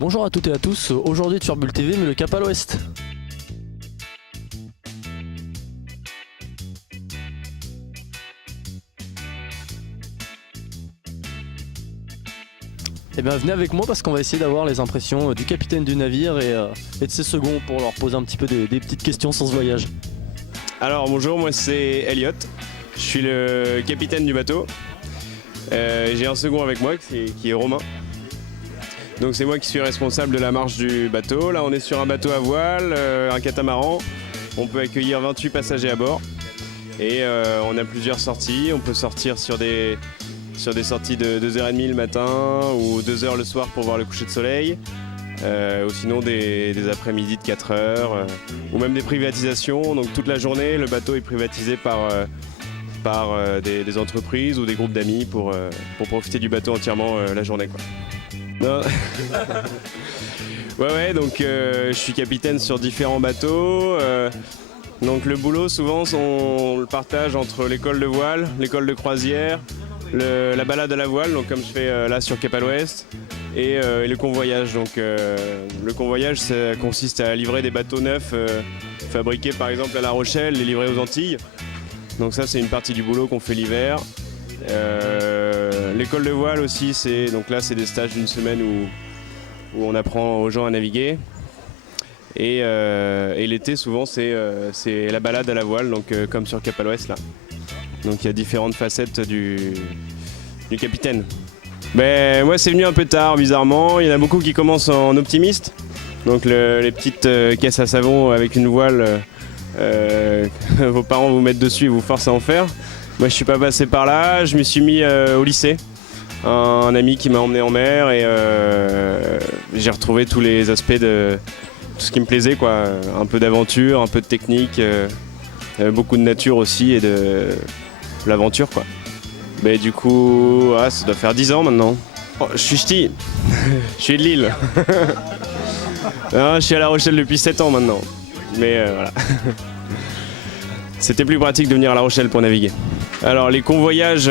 Bonjour à toutes et à tous, aujourd'hui Turbule TV mais le cap à l'ouest. Et bien venez avec moi parce qu'on va essayer d'avoir les impressions du capitaine du navire et de ses seconds pour leur poser un petit peu des petites questions sur ce voyage. Alors bonjour, moi c'est Elliot, je suis le capitaine du bateau. J'ai un second avec moi qui est Romain. Donc c'est moi qui suis responsable de la marche du bateau. Là on est sur un bateau à voile, un catamaran. On peut accueillir 28 passagers à bord. Et on a plusieurs sorties. On peut sortir sur des sorties de 2h30 le matin ou 2h le soir pour voir le coucher de soleil. Ou sinon des après-midi de 4h. Ou même des privatisations. Donc toute la journée le bateau est privatisé par des entreprises ou des groupes d'amis pour profiter du bateau entièrement la journée, quoi. Non. ouais, donc je suis capitaine sur différents bateaux. Donc le boulot, souvent, on le partage entre l'école de voile, l'école de croisière, la balade à la voile, donc comme je fais là sur Cap à l'Ouest, et le convoyage. Donc le convoyage, ça consiste à livrer des bateaux neufs fabriqués par exemple à La Rochelle, les livrer aux Antilles. Donc ça, c'est une partie du boulot qu'on fait l'hiver. L'école de voile aussi, donc là c'est des stages d'une semaine où on apprend aux gens à naviguer. Et l'été souvent c'est la balade à la voile, donc comme sur Cap à l'Ouest là. Donc il y a différentes facettes du capitaine. Ben, moi c'est venu un peu tard bizarrement, il y en a beaucoup qui commencent en optimiste. Donc les petites caisses à savon avec une voile, vos parents vous mettent dessus et vous forcent à en faire. Moi je suis pas passé par là, je me suis mis au lycée. Un ami qui m'a emmené en mer et j'ai retrouvé tous les aspects de tout ce qui me plaisait, quoi. Un peu d'aventure, un peu de technique, beaucoup de nature aussi et de l'aventure, quoi. Mais du coup, ça doit faire 10 ans maintenant. Oh, je suis ch'ti, je suis de Lille. Non, je suis à La Rochelle depuis 7 ans maintenant. Mais voilà. C'était plus pratique de venir à La Rochelle pour naviguer. Alors les convoyages,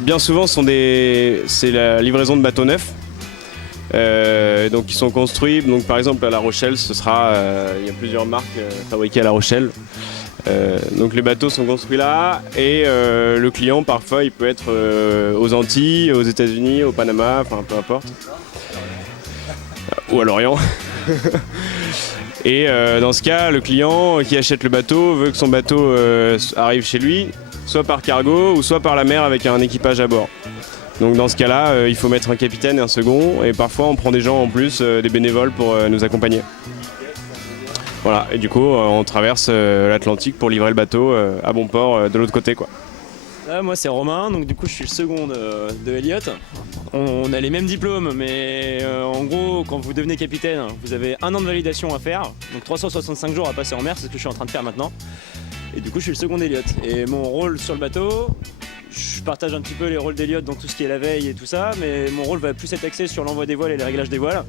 bien souvent, c'est la livraison de bateaux neufs. Donc ils sont construits. Donc par exemple à La Rochelle, il y a plusieurs marques fabriquées à La Rochelle. Donc les bateaux sont construits là et le client parfois il peut être aux Antilles, aux États-Unis, au Panama, enfin peu importe. Ou à Lorient. Et dans ce cas, le client qui achète le bateau veut que son bateau arrive chez lui, soit par cargo ou soit par la mer avec un équipage à bord. Donc dans ce cas-là, il faut mettre un capitaine et un second, et parfois on prend des gens en plus, des bénévoles pour nous accompagner. Voilà, et du coup on traverse l'Atlantique pour livrer le bateau à bon port de l'autre côté, quoi. Moi c'est Romain, donc du coup je suis le second de Elliot. On a les mêmes diplômes, mais en gros quand vous devenez capitaine, vous avez 1 an de validation à faire, donc 365 jours à passer en mer, c'est ce que je suis en train de faire maintenant. Et du coup je suis le second d'Elliot. Et mon rôle sur le bateau, je partage un petit peu les rôles d'Elliot dans tout ce qui est la veille et tout ça, mais mon rôle va plus être axé sur l'envoi des voiles et les réglages des voiles,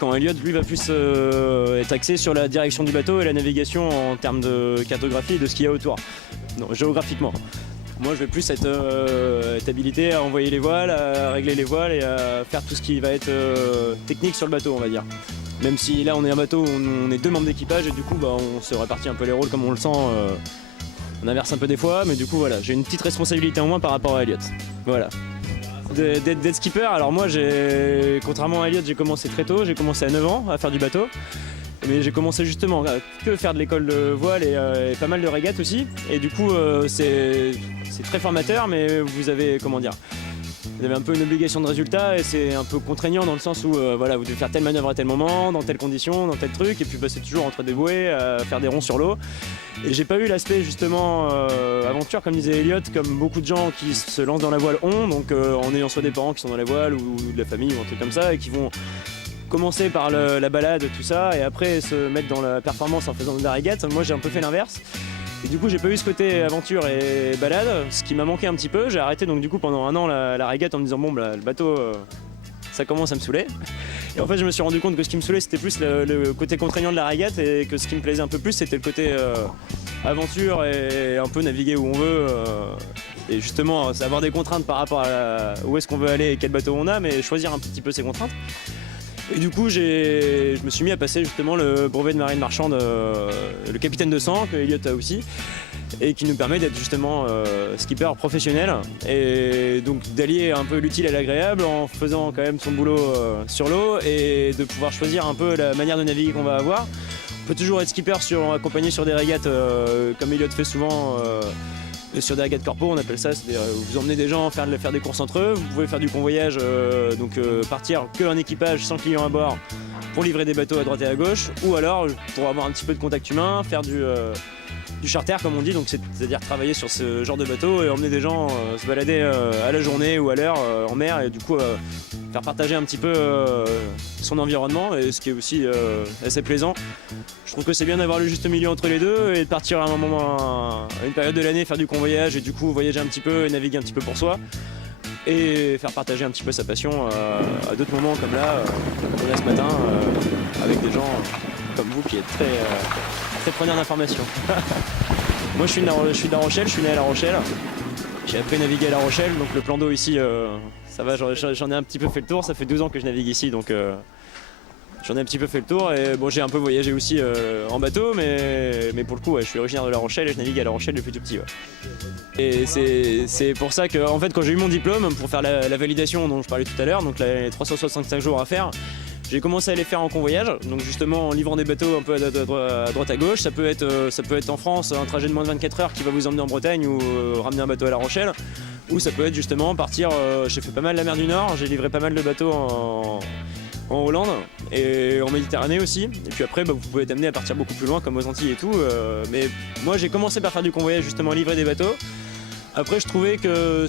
quand Elliot lui va plus être axé sur la direction du bateau et la navigation en termes de cartographie et de ce qu'il y a autour, non, géographiquement. Moi je vais plus être habilité à envoyer les voiles, à régler les voiles et à faire tout ce qui va être technique sur le bateau, on va dire. Même si là on est un bateau où on est 2 membres d'équipage et du coup on se répartit un peu les rôles comme on le sent. On inverse un peu des fois, mais du coup voilà, j'ai une petite responsabilité en moins par rapport à Elliot. Voilà. D'être skipper, alors moi contrairement à Elliot, j'ai commencé très tôt, j'ai commencé à 9 ans à faire du bateau. Mais j'ai commencé justement que faire de l'école de voile et pas mal de régates aussi. Et du coup c'est très formateur, mais vous avez un peu une obligation de résultat et c'est un peu contraignant dans le sens où vous devez faire telle manœuvre à tel moment, dans telles conditions, dans tel truc, et puis c'est toujours entre des bouées, à faire des ronds sur l'eau. Et j'ai pas eu l'aspect justement aventure comme disait Elliot, comme beaucoup de gens qui se lancent dans la voile ont, donc en ayant soit des parents qui sont dans la voile ou de la famille ou un truc comme ça et qui vont commencer par la balade, tout ça, et après se mettre dans la performance en faisant de la régate. Moi j'ai un peu fait l'inverse. Et du coup j'ai pas eu ce côté aventure et balade, ce qui m'a manqué un petit peu. J'ai arrêté donc du coup pendant 1 an la régate en me disant le bateau ça commence à me saouler. Et en fait je me suis rendu compte que ce qui me saoulait c'était plus le côté contraignant de la régate et que ce qui me plaisait un peu plus c'était le côté aventure et un peu naviguer où on veut. Et justement avoir des contraintes par rapport à où est-ce qu'on veut aller et quel bateau on a, mais choisir un petit peu ces contraintes. Et du coup, je me suis mis à passer justement le brevet de marine marchande, le capitaine de sang, que Elliot a aussi, et qui nous permet d'être justement skipper professionnel, et donc d'allier un peu l'utile à l'agréable en faisant quand même son boulot sur l'eau, et de pouvoir choisir un peu la manière de naviguer qu'on va avoir. On peut toujours être skipper accompagné sur des régates comme Elliot fait souvent. Sur des régates corpo, on appelle ça, c'est-à-dire vous emmenez des gens faire des courses entre eux, vous pouvez faire du convoyage, partir qu'un équipage sans client à bord pour livrer des bateaux à droite et à gauche, ou alors pour avoir un petit peu de contact humain, faire du charter comme on dit, donc c'est-à-dire travailler sur ce genre de bateau et emmener des gens se balader à la journée ou à l'heure en mer, et du coup faire partager un petit peu son environnement, et ce qui est aussi assez plaisant. Je trouve que c'est bien d'avoir le juste milieu entre les deux et de partir à un moment, à une période de l'année, faire du convoyage et du coup voyager un petit peu et naviguer un petit peu pour soi, et faire partager un petit peu sa passion à d'autres moments comme là ce matin avec des gens comme vous qui êtes très preneurs d'informations. Moi je suis de La Rochelle, je suis né à La Rochelle. J'ai appris à naviguer à La Rochelle, donc le plan d'eau ici, ça va, j'en ai un petit peu fait le tour, ça fait 12 ans que je navigue ici, donc j'en ai un petit peu fait le tour, et bon, j'ai un peu voyagé aussi en bateau, mais pour le coup, ouais, je suis originaire de La Rochelle et je navigue à La Rochelle depuis tout petit. Ouais. Et c'est pour ça que, en fait, quand j'ai eu mon diplôme, pour faire la validation dont je parlais tout à l'heure, donc les 365 jours à faire, j'ai commencé à les faire en convoyage, donc justement en livrant des bateaux un peu à droite à gauche. Ça peut être en France, un trajet de moins de 24 heures qui va vous emmener en Bretagne ou ramener un bateau à La Rochelle. Ou ça peut être justement partir, j'ai fait pas mal la mer du Nord, j'ai livré pas mal de bateaux en Hollande et en Méditerranée aussi. Et puis après, vous pouvez être amené à partir beaucoup plus loin comme aux Antilles et tout. Mais moi j'ai commencé par faire du convoyage, justement livrer des bateaux. Après je trouvais que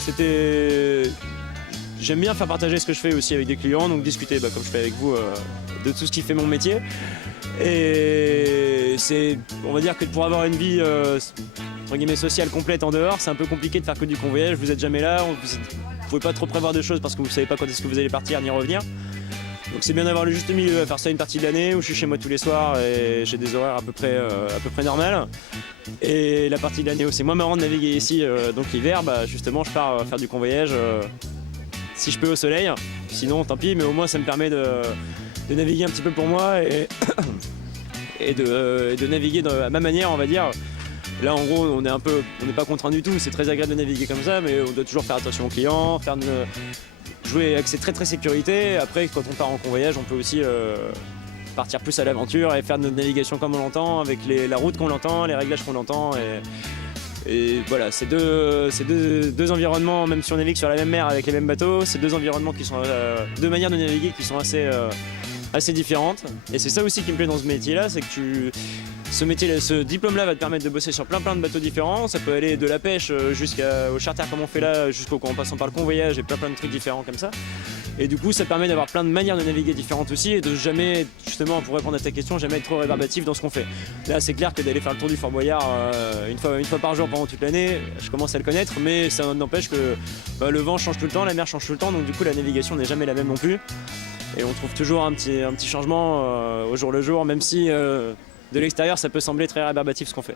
j'aime bien faire partager ce que je fais aussi avec des clients, donc discuter comme je fais avec vous de tout ce qui fait mon métier. Et on va dire que pour avoir une vie entre guillemets sociale complète en dehors, c'est un peu compliqué de faire que du convoyage, vous êtes jamais là, vous pouvez pas trop prévoir de choses parce que vous savez pas quand est-ce que vous allez partir ni revenir. Donc c'est bien d'avoir le juste milieu, à faire ça une partie de l'année où je suis chez moi tous les soirs et j'ai des horaires à peu près normales. Et la partie de l'année où c'est moins marrant de naviguer ici, donc l'hiver, justement je pars faire du convoyage si je peux au soleil, sinon tant pis, mais au moins ça me permet de naviguer un petit peu pour moi et de naviguer à ma manière, on va dire. Là en gros on n'est pas contraint du tout, c'est très agréable de naviguer comme ça, mais on doit toujours faire attention aux clients, jouer avec très sécurité. Après quand on part en convoyage on peut aussi partir plus à l'aventure et faire notre navigation comme on l'entend, avec la route qu'on l'entend, les réglages qu'on l'entend. Et voilà, c'est deux environnements, même si on navigue sur la même mer avec les mêmes bateaux, c'est deux environnements qui sont deux manières de naviguer qui sont assez différentes. Et c'est ça aussi qui me plaît dans ce métier-là, c'est que ce diplôme-là va te permettre de bosser sur plein de bateaux différents. Ça peut aller de la pêche jusqu'au charter comme on fait là, en passant par le convoyage et plein de trucs différents comme ça. Et du coup, ça permet d'avoir plein de manières de naviguer différentes aussi et de jamais, justement, pour répondre à ta question, jamais être trop rébarbatif dans ce qu'on fait. Là, c'est clair que d'aller faire le tour du Fort Boyard une fois par jour pendant toute l'année, je commence à le connaître, mais ça n'empêche que le vent change tout le temps, la mer change tout le temps, donc du coup, la navigation n'est jamais la même non plus. Et on trouve toujours un petit changement au jour le jour, même si de l'extérieur, ça peut sembler très rébarbatif ce qu'on fait.